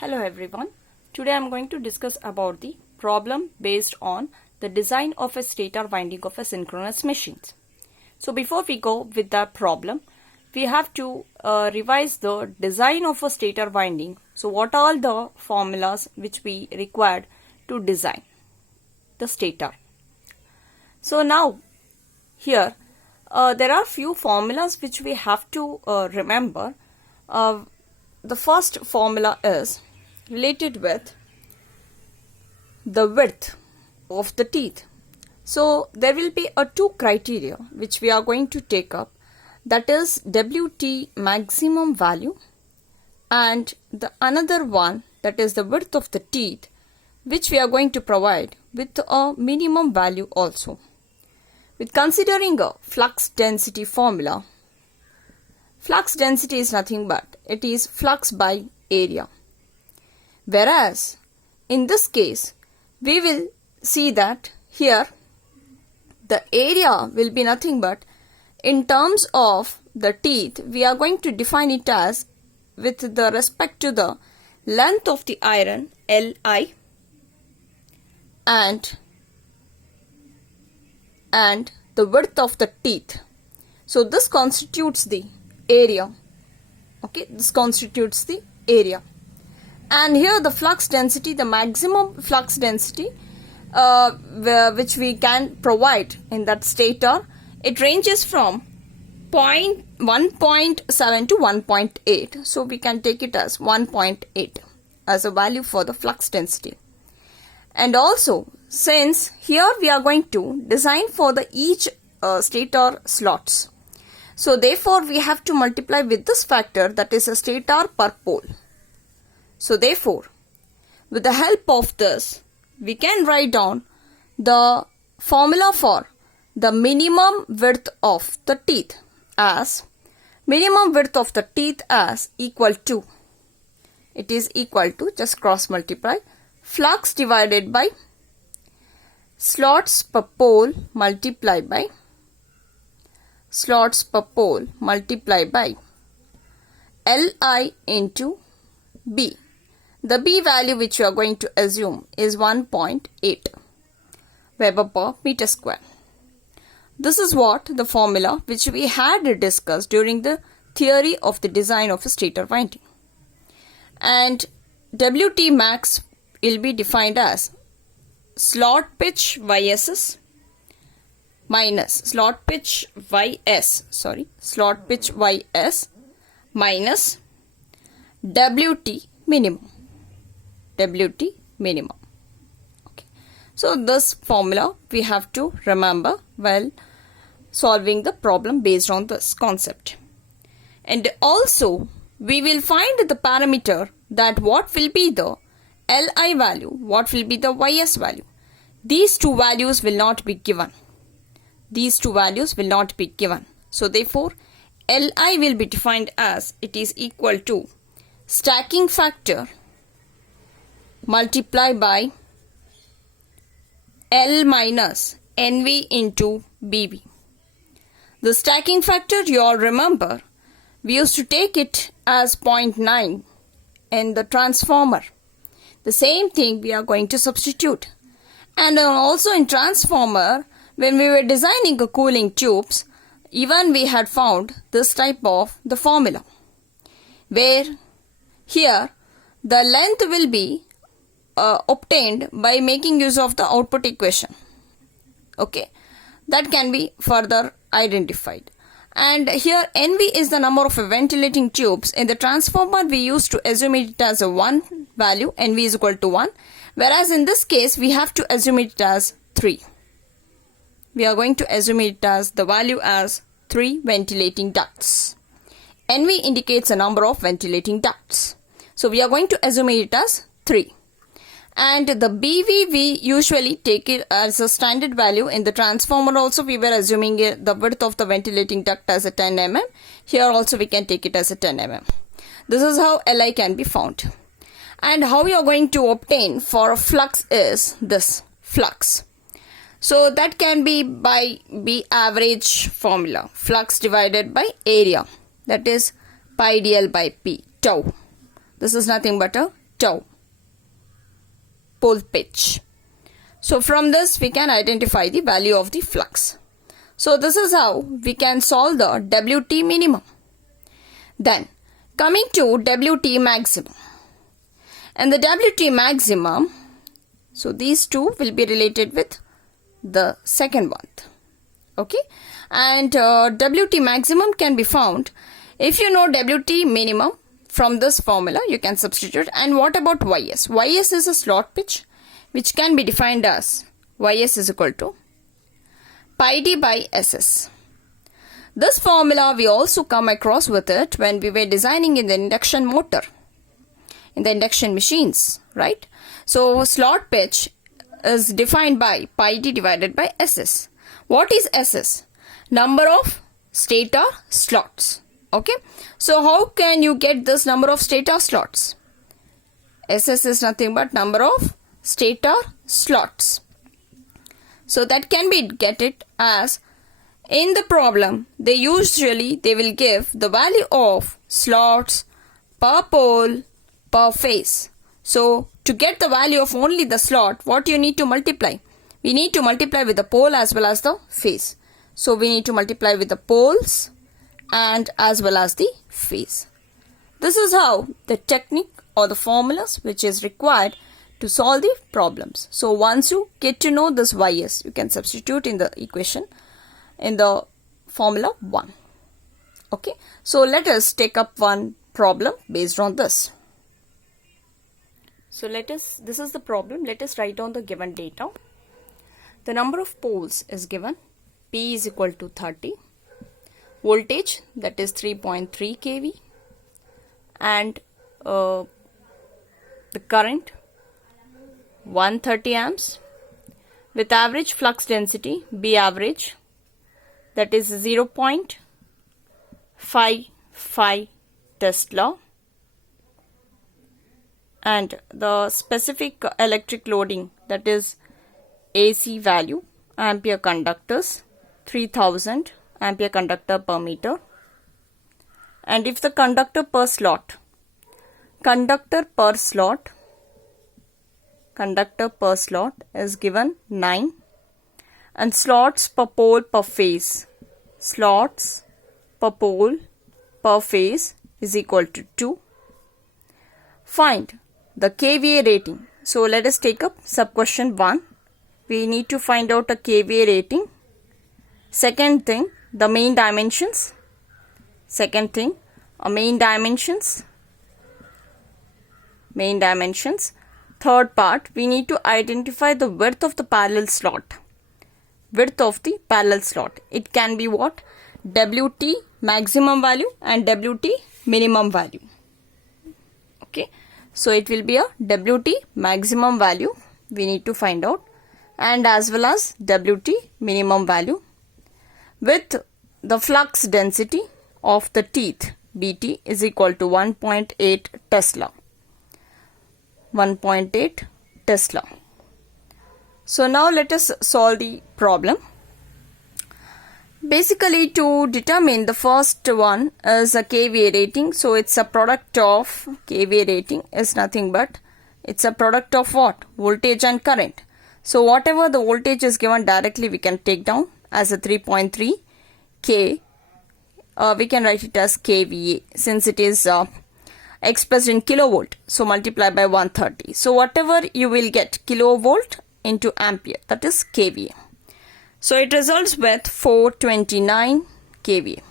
Hello everyone. Today I am going to discuss about the problem based on the design of a stator winding of a synchronous machine. So before we go with the problem, we have to revise the design of a stator winding. So what are the formulas which we required to design the stator? So now here there are few formulas which we have to remember. The first formula is related with the width of the teeth. So there will be two criteria which we are going to take up, that is WT maximum value and the another one, that is the width of the teeth, which we are going to provide with a minimum value also. With considering a flux density formula, flux density is nothing but it is flux by area. Whereas in this case we will see that here the area will be nothing but in terms of the teeth we are going to define it as with the respect to the length of the iron Li and the width of the teeth. So this constitutes the area. Okay, this constitutes the area. And here the flux density, the maximum flux density which we can provide in that stator, it ranges from 1.7 to 1.8. So we can take it as 1.8 as a value for the flux density. And also, since here we are going to design for the each stator slots, so therefore we have to multiply with this factor, that is a stator per pole. So therefore, with the help of this, we can write down the formula for the minimum width of the teeth as equal to, it is equal to, just cross multiply, flux divided by slots per pole multiplied by Li into B. The B value which you are going to assume is 1.8 Weber per meter square. This is what the formula which we had discussed during the theory of the design of a stator winding. And WT max will be defined as slot pitch YS minus slot pitch YS minus WT minimum. Okay. So this formula we have to remember while solving the problem based on this concept. And also we will find the parameter that what will be the Li value, what will be the Ys value. These two values will not be given. So therefore Li will be defined as it is equal to stacking factor multiplied by L minus NV into BV. The stacking factor, you all remember, we used to take it as 0.9 in the transformer. The same thing we are going to substitute. And also in transformer, when we were designing the cooling tubes, even we had found this type of the formula, where here the length will be obtained by making use of the output equation. Okay, that can be further identified. And here NV is the number of ventilating tubes. In the transformer we used to assume it as a 1 value, NV is equal to 1, whereas in this case we have to assume it as 3. We are going to assume it as the value as 3 ventilating ducts. NV indicates a number of ventilating ducts. So we are going to assume it as 3. And the BV we usually take it as a standard value. In the transformer also we were assuming the width of the ventilating duct as a 10 mm. Here also we can take it as a 10 mm. This is how Li can be found. And how you are going to obtain for a flux is this flux. So that can be by B average formula, flux divided by area, that is pi dl by p, tau. This is nothing but a tau, pole pitch. So from this we can identify the value of the flux. So this is how we can solve the WT minimum. Then coming to WT maximum. And the WT maximum, so these two will be related with the second one. Okay, and WT maximum can be found if you know WT minimum from this formula, you can substitute. And what about YS? YS is a slot pitch which can be defined as YS is equal to pi d by SS. This formula we also come across with it when we were designing in the induction motor, in the induction machines, right? So slot pitch is defined by pi d divided by SS. What is SS? Number of stator slots. Okay, so how can you get this number of stator slots? SS is nothing but number of stator slots. So that can be get it as, in the problem they will give the value of slots per pole per phase. So to get the value of only the slot, what you need to multiply? We need to multiply with the pole as well as the phase. So we need to multiply with the poles and as well as the phase. This is how the technique or the formulas which is required to solve the problems. So once you get to know this YS, you can substitute in the equation in the formula 1. Okay, so let us take up one problem based on this. So this is the problem. Let us write down the given data. The number of poles is given. P is equal to 30. Voltage, that is 3.3 kV. And the current 130 amps with average flux density B average, that is 0.55 Tesla, and the specific electric loading, that is AC value, ampere conductors 3000 ampere conductor per meter. And if the conductor per slot is given 9, and slots per pole per phase is equal to 2. Find the kVA rating. So let us take up sub question 1. We need to find out a kVA rating. Second thing, the main dimensions. Main dimensions. Third part, we need to identify the width of the parallel slot. It can be what? WT maximum value and WT minimum value. Okay, so it will be a WT maximum value we need to find out, and as well as WT minimum value with the flux density of the teeth BT is equal to 1.8 Tesla. So now let us solve the problem. Basically, to determine the first one is a kVA rating. So it's a product of kVA rating is nothing but it's a product of what? Voltage and current. So whatever the voltage is given directly, we can take down as a 3.3 K. We can write it as kVA since it is expressed in kilovolt. So multiply by 130. So whatever you will get kilovolt into ampere, that is kVA. So it results with 429 kVA.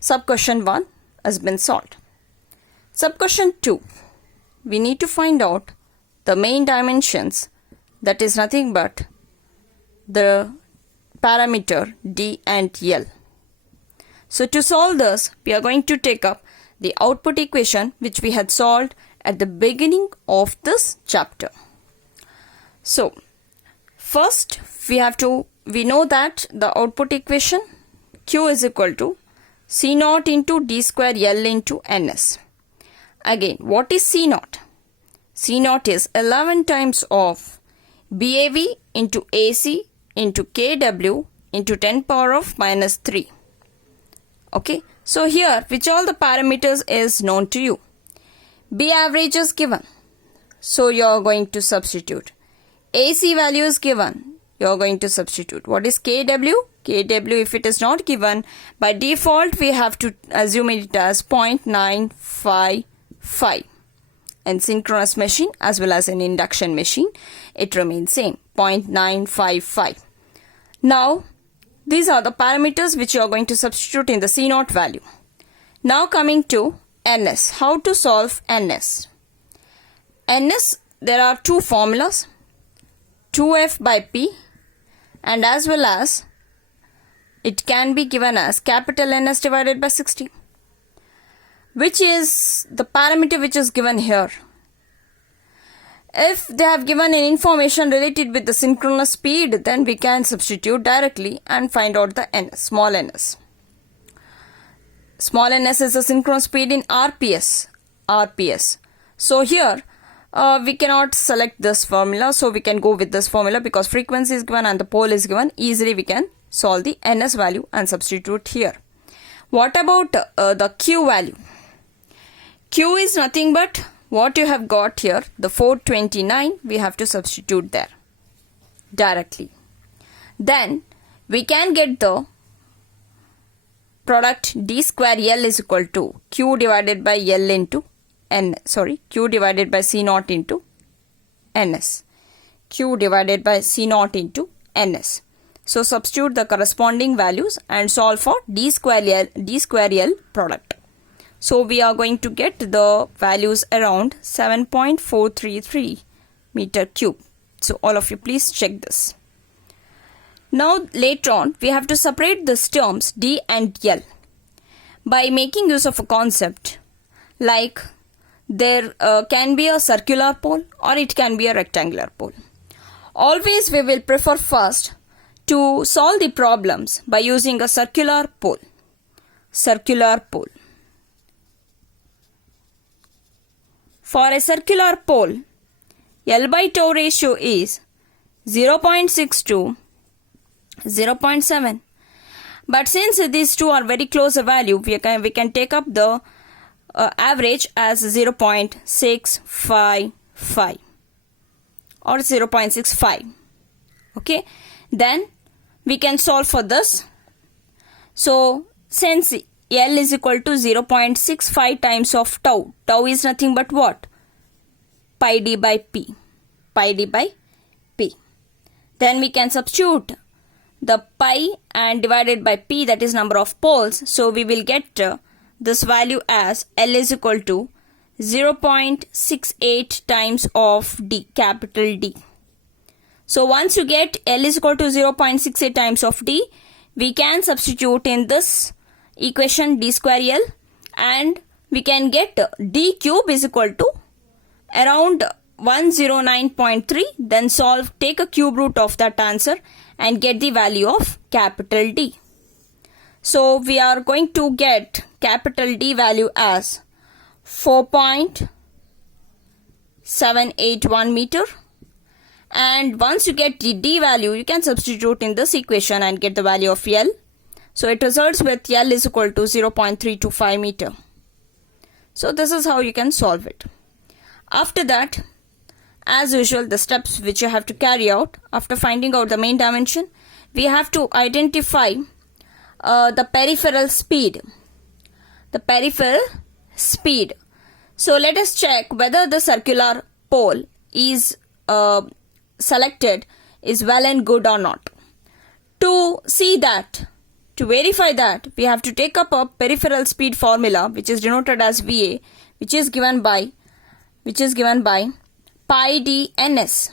Sub question 1 has been solved. Sub question 2, we need to find out the main dimensions, that is nothing but the parameter D and L. So to solve this, we are going to take up the output equation which we had solved at the beginning of this chapter. So first we know that the output equation Q is equal to C naught into D square L into NS. Again, what is C naught? C naught is 11 times of BAV into AC into kW into 10 power of minus 3. Okay, so here which all the parameters is known to you? B average is given, so you are going to substitute. AC value is given, you are going to substitute. What is KW? KW, if it is not given, by default we have to assume it as 0.955. In synchronous machine as well as in induction machine, it remains same, 0.955. Now, these are the parameters which you are going to substitute in the C0 value. Now coming to NS. How to solve NS? NS, there are two formulas, 2F by P, and as well as it can be given as capital NS divided by 60. Which is the parameter which is given here? If they have given an information related with the synchronous speed, then we can substitute directly and find out the NS, small ns. Small ns is the synchronous speed in RPS. So here we cannot select this formula, so we can go with this formula because frequency is given and the pole is given. Easily we can solve the NS value and substitute here. What about the Q value? Q is nothing but what you have got here, the 429, we have to substitute there directly. Then we can get the product D square L is equal to Q divided by L into Q divided by C0 into NS. Q divided by C0 into NS. So substitute the corresponding values and solve for D square L product. So we are going to get the values around 7.433 meter cube. So all of you please check this. Now later on we have to separate these terms D and L by making use of a concept like there can be a circular pole or it can be a rectangular pole. Always we will prefer first to solve the problems by using a circular pole. For a circular pole, L by tau ratio is 0.6 to 0.7. But since these two are very close a value, we can take up the average as 0.655 or 0.65. Okay, then we can solve for this. So since L is equal to 0.65 times of tau. Tau is nothing but what? Pi d by P. Then we can substitute the pi and divided by P, that is number of poles. So we will get this value as L is equal to 0.68 times of D, capital D. So once you get L is equal to 0.68 times of D, we can substitute in this equation D square L and we can get D cube is equal to around 109.3. Then take a cube root of that answer and get the value of capital D. So we are going to get capital D value as 4.781 meter. And once you get the D value, you can substitute in this equation and get the value of L. So it results with L is equal to 0.325 meter. So this is how you can solve it. After that, as usual, the steps which you have to carry out after finding out the main dimension, we have to identify the peripheral speed. So let us check whether the circular pole is selected is well and good or not. To verify that, we have to take up a peripheral speed formula which is denoted as VA, which is given by pi d ns.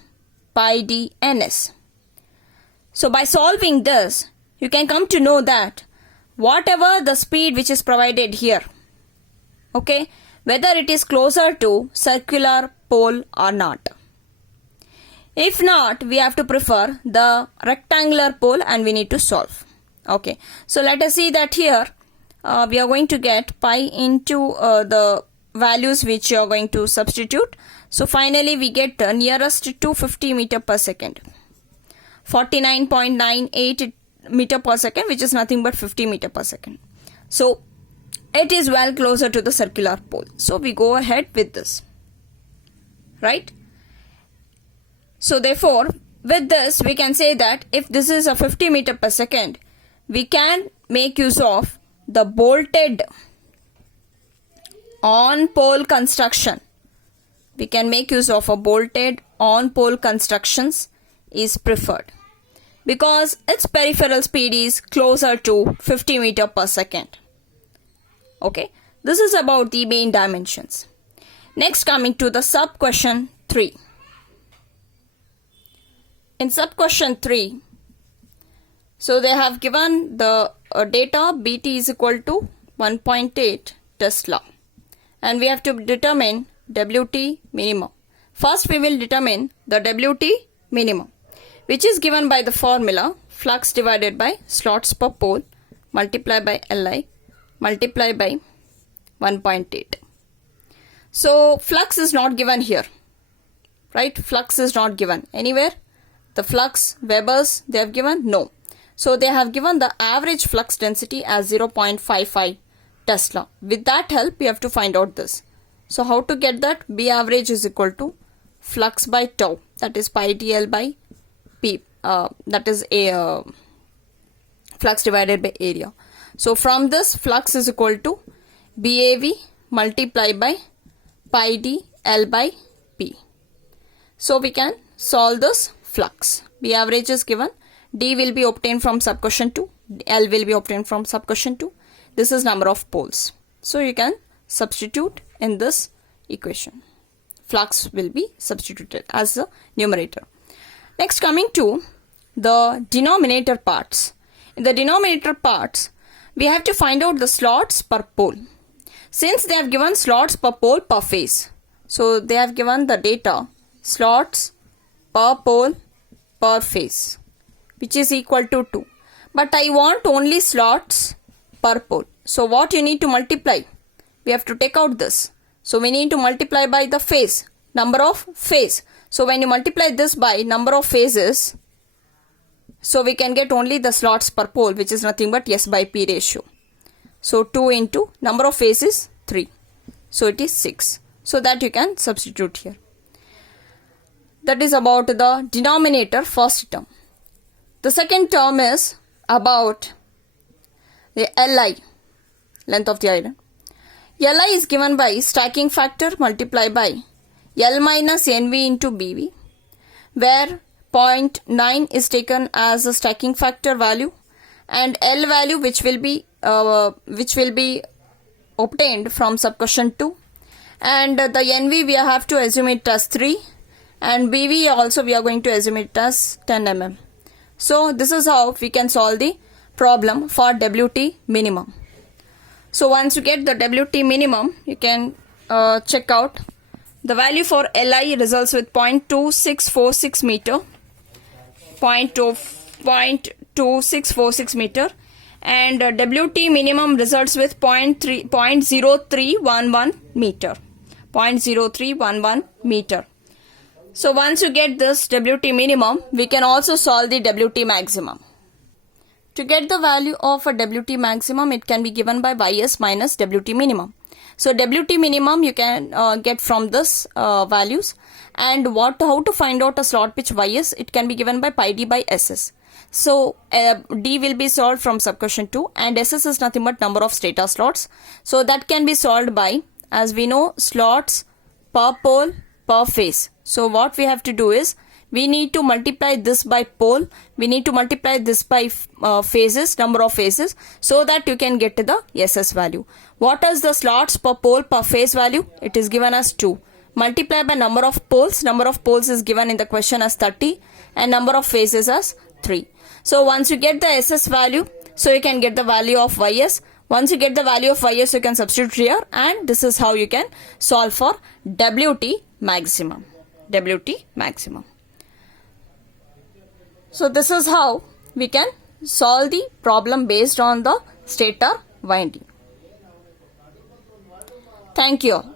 So by solving this, you can come to know that whatever the speed which is provided here, okay, whether it is closer to circular pole or not. If not, we have to prefer the rectangular pole and we need to solve. Okay, so let us see that here we are going to get pi into the values which you are going to substitute. So finally we get nearest to 50 meter per second, 49.98 meter per second, which is nothing but 50 meter per second. So it is well closer to the circular pole. So we go ahead with this, right? So therefore, with this, we can say that if this is a 50 meter per second, we can make use of the bolted on-pole construction. We can make use of a bolted on-pole constructions is preferred because its peripheral speed is closer to 50 meter per second. Okay, this is about the main dimensions. Next, coming to the sub question 3. In sub question 3, so they have given the data Bt is equal to 1.8 Tesla and we have to determine Wt minimum. First we will determine the Wt minimum, which is given by the formula flux divided by slots per pole multiplied by Li multiplied by 1.8. So flux is not given here, right? Flux is not given anywhere. The flux Webers they have given? No. So they have given the average flux density as 0.55 Tesla. With that help, we have to find out this. So how to get that? B average is equal to flux by tau, that is pi dl by P, that is a flux divided by area. So from this, flux is equal to BAV multiplied by pi d L by P. So we can solve this flux. B average is given. D will be obtained from sub question 2. L will be obtained from sub question 2. This is number of poles. So you can substitute in this equation. Flux will be substituted as the numerator. Next, coming to the denominator parts. In the denominator parts, we have to find out the slots per pole. Since they have given slots per pole per phase, so they have given the data slots per pole per phase, which is equal to 2. But I want only slots per pole. So what you need to multiply? We have to take out this. So we need to multiply by the phase, number of phase. So when you multiply this by number of phases, so we can get only the slots per pole, which is nothing but S by P ratio. So 2 into number of phases 3. So it is 6. So that you can substitute here. That is about the denominator first term. The second term is about the Li, length of the iron. Li is given by stacking factor multiplied by L minus Nv into Bv, where 0.9 is taken as a stacking factor value and L value which will be obtained from sub question 2, and the Nv we have to assume it as 3 and Bv also we are going to assume it as 10 mm. So this is how we can solve the problem for Wt minimum. So once you get the Wt minimum, you can check out the value for Li results with 0.2646 meter, 0.2646 meter, and Wt minimum results with 0.0311 meter, 0.0311 meter. So once you get this Wt minimum, we can also solve the Wt maximum. To get the value of a Wt maximum, it can be given by Ys minus Wt minimum. So Wt minimum you can get from this values, and how to find out a slot pitch Ys, it can be given by pi d by Ss. So D will be solved from sub question 2 and Ss is nothing but number of stator slots. So that can be solved by, as we know, slots per pole per phase. So what we have to do is, we need to multiply this by pole, we need to multiply this by phases, number of phases, so that you can get to the Ss value. What is the slots per pole per phase value? It is given as 2. Multiply by number of poles is given in the question as 30 and number of phases as 3. So once you get the Ss value, so you can get the value of Ys. Once you get the value of Ys, you can substitute here, and this is how you can solve for Wt maximum. Wt maximum. So this is how we can solve the problem based on the stator winding. Thank you all.